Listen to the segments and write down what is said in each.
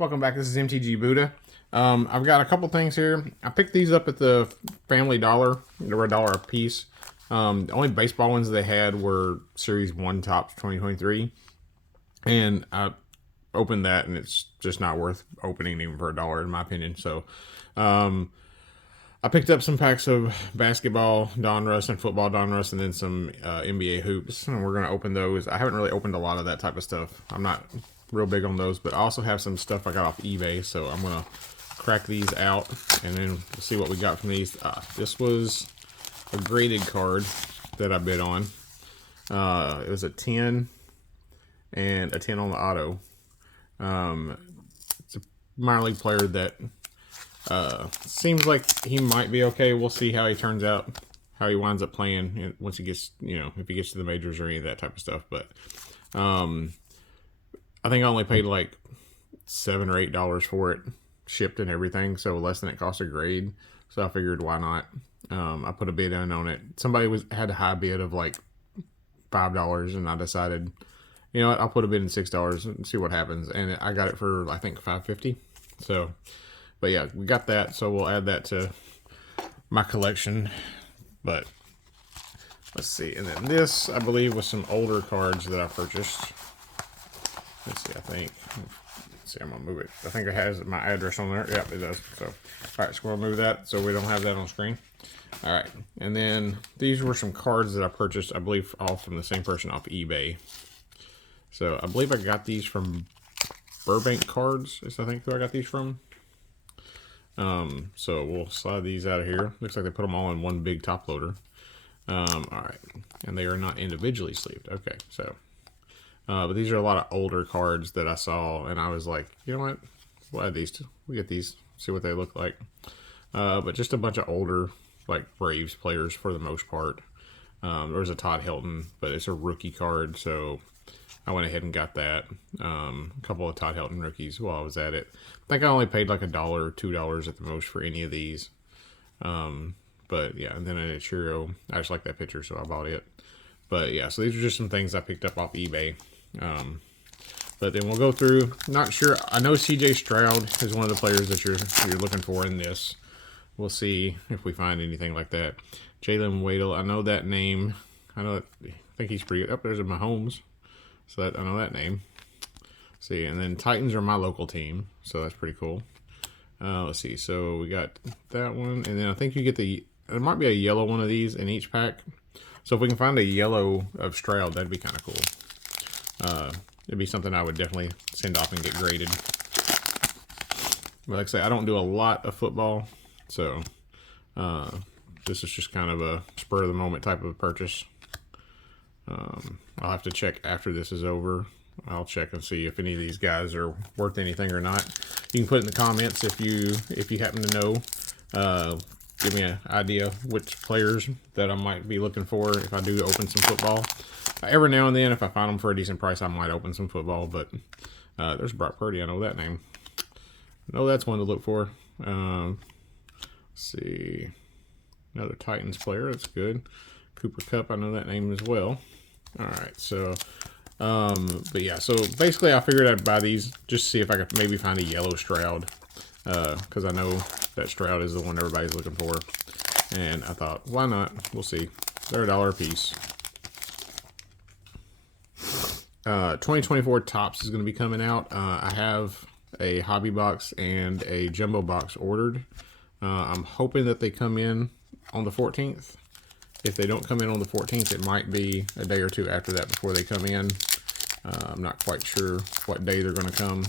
Welcome back. This is MTG Buddha. I've got a couple things here. I picked these up at the Family Dollar. They were $1 a piece. The only baseball ones they had were Series 1 Topps 2023. And I opened that, and it's just not worth opening even for $1, in my opinion. So I picked up some packs of basketball Donruss and football Donruss, and then some NBA hoops. And we're going to open those. I haven't really opened a lot of that type of stuff. I'm not real big on those, but I also have some stuff I got off eBay, so I'm gonna crack these out and then we'll see what we got from these. This was a graded card that I bid on. It was a 10 and a 10 on the auto. It's a minor league player that seems like he might be okay. We'll see how he turns out, how he winds up playing once he gets, if he gets to the majors or any of that type of stuff. But I think I only paid like $7 or $8 for it, shipped and everything, so less than it cost a grade. So I figured, why not? I put a bid in on it. Somebody had a high bid of like $5, and I decided, you know what, I'll put a bid in $6 and see what happens. And I got it for, I think, $5.50. So, but yeah, we got that. So we'll add that to my collection. But let's see. And then this, I believe, was some older cards that I purchased. Let's see, let's see, I'm gonna move it. I think it has my address on there. Yep, it does. So, all right, so we'll move that so we don't have that on screen. All right, and then these were some cards that I purchased, I believe, all from the same person off eBay. So I believe I got these from Burbank Cards, is I think who I got these from. So we'll slide these out of here. Looks like they put them all in one big top loader. All right, and they are not individually sleeved. Okay, so. But these are a lot of older cards that I saw, and I was like, you know what? We'll add these. We get these, see what they look like. But just a bunch of older, like, Braves players for the most part. There was a Todd Helton, but it's a rookie card, so I went ahead and got that. A couple of Todd Helton rookies while I was at it. I think I only paid like $1 or $2 at the most for any of these. But yeah, and then a Chiro. I just like that picture, so I bought it. But yeah, so these are just some things I picked up off eBay. But then we'll go through. Not sure. I know CJ Stroud is one of the players that you're looking for in this. We'll see if we find anything like that. Jalen Waddle. I know that name. I think he's pretty good. Oh, there's a Mahomes. So I know that name. See, and then Titans are my local team, so that's pretty cool. Let's see. So we got that one, and then I think you get there might be a yellow one of these in each pack. So if we can find a yellow of Stroud, that'd be kind of cool. It'd be something I would definitely send off and get graded. But like I say, I don't do a lot of football, so this is just kind of a spur of the moment type of purchase. I'll have to check after this is over. I'll check and see if any of these guys are worth anything or not. You can put in the comments if you happen to know. Give me an idea which players that I might be looking for if I do open some football. Every now and then, if I find them for a decent price, I might open some football. But there's Brock Purdy. I know that name. I know that's one to look for. Let's see. Another Titans player. That's good. Cooper Kupp. I know that name as well. All right. So, but yeah. So basically, I figured I'd buy these just to see if I could maybe find a yellow Stroud. Because I know that Stroud is the one everybody's looking for. And I thought, why not? We'll see. They're $1 a piece. 2024 Topps is going to be coming out. I have a hobby box and a jumbo box ordered. I'm hoping that they come in on the 14th. If they don't come in on the 14th, it might be a day or two after that before they come in. I'm not quite sure what day they're going to come.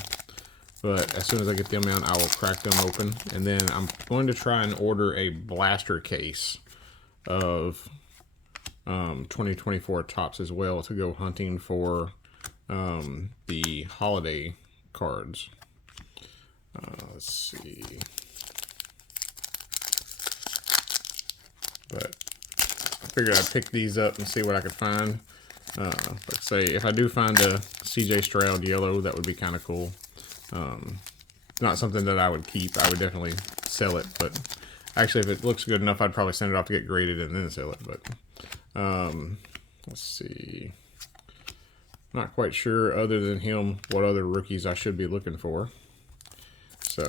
But as soon as I get them in, I will crack them open. And then I'm going to try and order a blaster case of 2024 Topps as well to go hunting for the holiday cards. Let's see. But I figured I'd pick these up and see what I could find. Let's say if I do find a CJ Stroud yellow, that would be kind of cool. Not something that I would keep. I would definitely sell it, but actually if it looks good enough, I'd probably send it off to get graded and then sell it. But let's see. Not quite sure, other than him, what other rookies I should be looking for. So,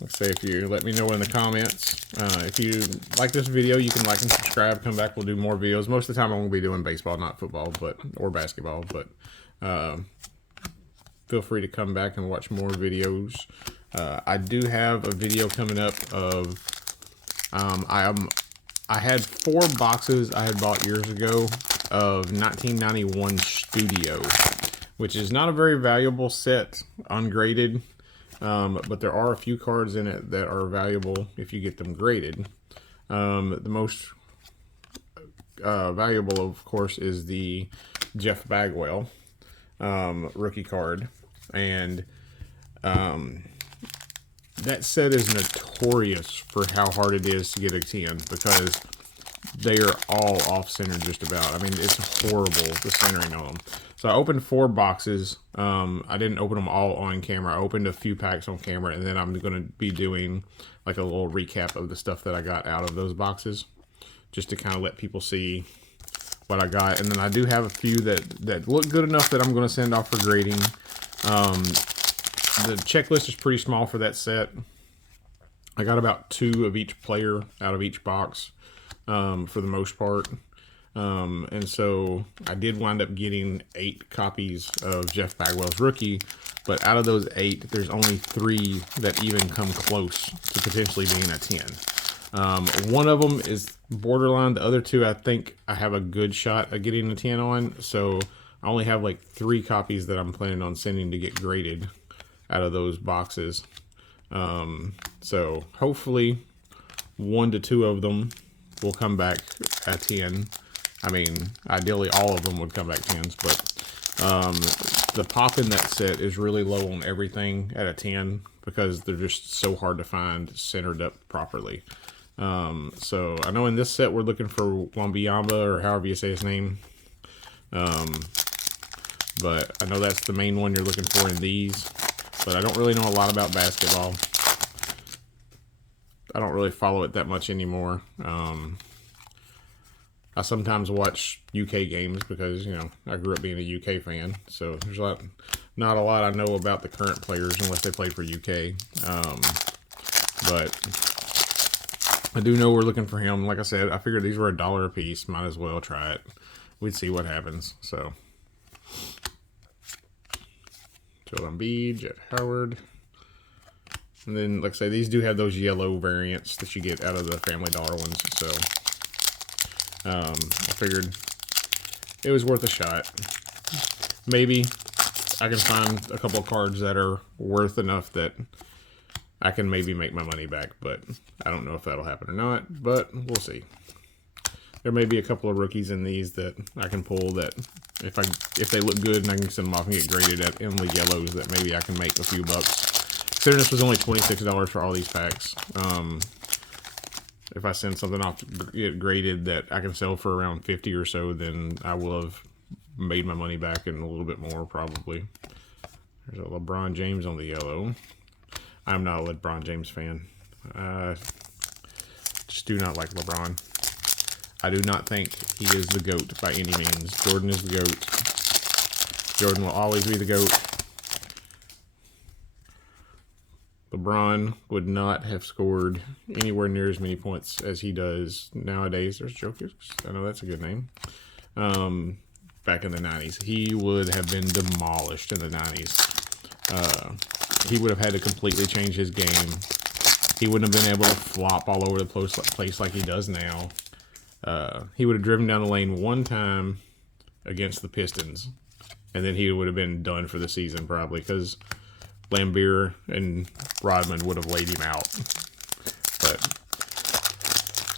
let's say if you let me know in the comments. If you like this video, you can like and subscribe. Come back, we'll do more videos. Most of the time, I'm going to be doing baseball, not football, or basketball. But feel free to come back and watch more videos. I do have a video coming up of I had 4 boxes I had bought years ago of 1991 Studio, which is not a very valuable set, ungraded, but there are a few cards in it that are valuable if you get them graded. The most valuable, of course, is the Jeff Bagwell rookie card, and that set is notorious for how hard it is to get a 10 because they are all off-center just about. I mean, it's horrible, the centering on them. So I opened 4 boxes. I didn't open them all on camera. I opened a few packs on camera, and then I'm going to be doing like a little recap of the stuff that I got out of those boxes, just to kind of let people see what I got. And then I do have a few that look good enough that I'm going to send off for grading. The checklist is pretty small for that set. I got about 2 of each player out of each box for the most part. And so I did wind up getting 8 copies of Jeff Bagwell's rookie, but out of those 8, there's only 3 that even come close to potentially being a 10. One of them is borderline. The other 2, I think I have a good shot at getting a 10 on. So I only have like 3 copies that I'm planning on sending to get graded out of those boxes. So hopefully 1 to 2 of them will come back at 10. I mean, ideally all of them would come back 10s, but the pop in that set is really low on everything at a 10 because they're just so hard to find centered up properly. So I know in this set we're looking for Wembanyama, or however you say his name. But I know that's the main one you're looking for in these. But I don't really know a lot about basketball. I don't really follow it that much anymore. I sometimes watch UK games because, you know, I grew up being a UK fan. So there's not a lot I know about the current players unless they played for UK. But I do know we're looking for him. Like I said, I figured these were $1 a piece. Might as well try it. We'd see what happens. So Joel Embiid, Jet Howard. And then, like I say, these do have those yellow variants that you get out of the Family Dollar ones. So I figured it was worth a shot. Maybe I can find a couple of cards that are worth enough that I can maybe make my money back. But I don't know if that'll happen or not. But we'll see. There may be a couple of rookies in these that I can pull that if they look good and I can send them off and get graded in the yellows, that maybe I can make a few bucks. Considering this was only $26 for all these packs. If I send something off to get graded that I can sell for around 50 or so, then I will have made my money back and a little bit more probably. There's a LeBron James on the yellow. I'm not a LeBron James fan. Just do not like LeBron. I do not think he is the GOAT by any means. Jordan is the GOAT. Jordan will always be the GOAT. LeBron would not have scored anywhere near as many points as he does nowadays. There's Jokic. I know that's a good name. Back in the 90s. He would have been demolished in the 90s. He would have had to completely change his game. He wouldn't have been able to flop all over the place like he does now. He would have driven down the lane one time against the Pistons, and then he would have been done for the season probably because Lambeer and Rodman would have laid him out. But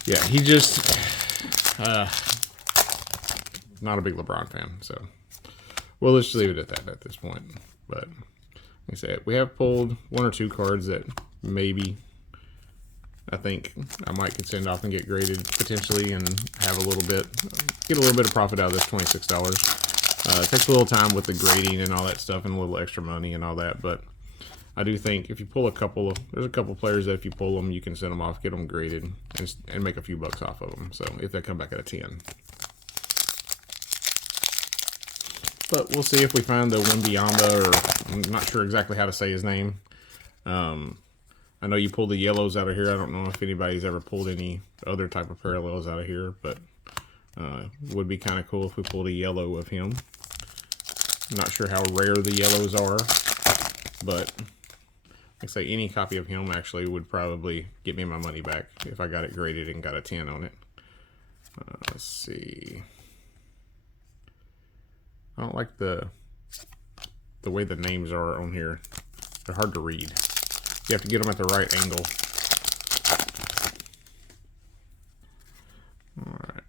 yeah, he just not a big LeBron fan. So we'll just leave it at that at this point. But like I said, we have pulled 1 or 2 cards that maybe I think I might could send off and get graded potentially and have a little bit, get a little bit of profit out of this $26. It takes a little time with the grading and all that stuff and a little extra money and all that, but I do think if you pull there's a couple players that if you pull them, you can send them off, get them graded, and make a few bucks off of them. So if they come back at a 10. But we'll see if we find the Wembanyama, or I'm not sure exactly how to say his name. I know you pull the yellows out of here. I don't know if anybody's ever pulled any other type of parallels out of here, but would be kind of cool if we pulled a yellow of him. I'm not sure how rare the yellows are, but like I say, any copy of him actually would probably get me my money back if I got it graded and got a 10 on it. Let's see. I don't like the way the names are on here. They're hard to read. You have to get them at the right angle. Alright.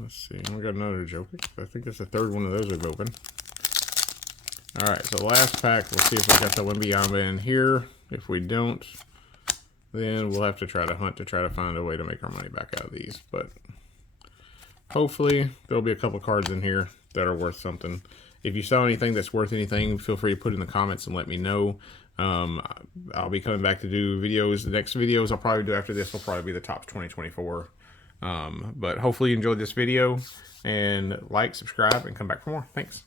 Let's see. We got another Joker. I think that's the third one of those we've opened. Alright, so last pack. We'll see if we got the Wembanyama in here. If we don't, then we'll have to try to hunt to try to find a way to make our money back out of these. But hopefully there'll be a couple cards in here that are worth something. If you saw anything that's worth anything, feel free to put it in the comments and let me know. I'll be coming back to do videos. The next videos I'll probably do after this will probably be the Topps 2024. But hopefully you enjoyed this video, and like, subscribe, and come back for more. Thanks.